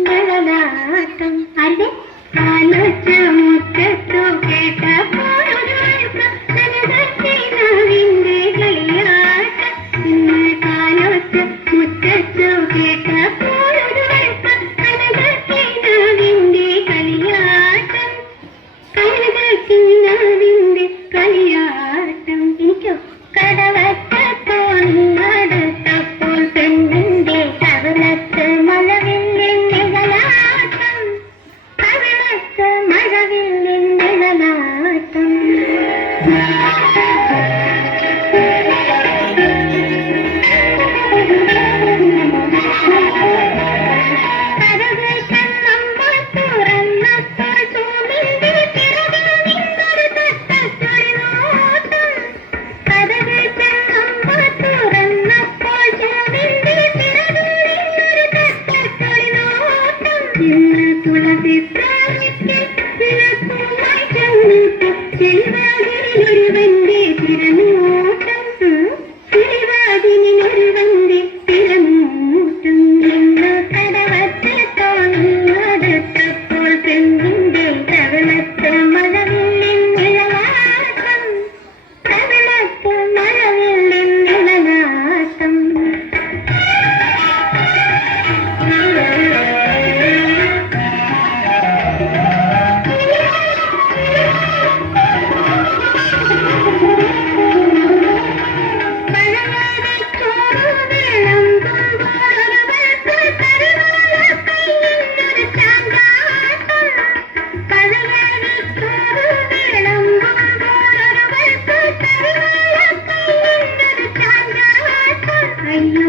മഴവില്ലിന്തളാട്ടം അല്ലെ കാലൊച്ച മുറ്റത്തു കേട്ടപ്പോഴൊരു കനകത്തിനാവിന്റെ കളിയാട്ടം ഇന്ന് കാലൊച്ച മുറ്റത്തു കേട്ടപ്പോഴൊരു കനകത്തിനാവിന്റെ കളിയാട്ടം കനകത്തിനാവിന്റെ കളിയാട്ടം എനിക്കോ കടവറ്റ തോന്നടുത്തപ്പോൾ പെണ്ണിന്റെ കവിളത്ത് മഴവില്ലിൻ നിഴലാട്ടം കവിളത്ത് മഴവില്ലിൻ നിഴലാട്ടം കരകൾ കണ്ണമ്മ തുറന്നപ്പോൾ തൂമിന്റെ പിറകിൽ നിന്നൊരു തട്ടത്തൊരു നോട്ടം കരകൾ കണ്ണമ്മ തുറന്നപ്പോൾ തൂമിന്റെ പിറകിൽ നിന്നൊരു തട്ടത്തൊരു നോട്ടം ഇന്ന് തുളസി പ്രായത്തിൽ വിളക്കുമായി ചെന്നിട്ട് ചെളിവാതിലൊരുവന്റെ തിരനോട്ടം ചെളിവാതിലൊരുവന്റെ തിരനോട്ടം ഇന്ന് കടവത്ത് തോന്നടുത്തപ്പോൾ പെണ്ണിന്റെ കവിളത്ത് മഴവില്ലിൻ നിഴലാട്ടം കവിളത്ത് മഴവില്ലിൻ നിഴലാട്ടം അയ്യോ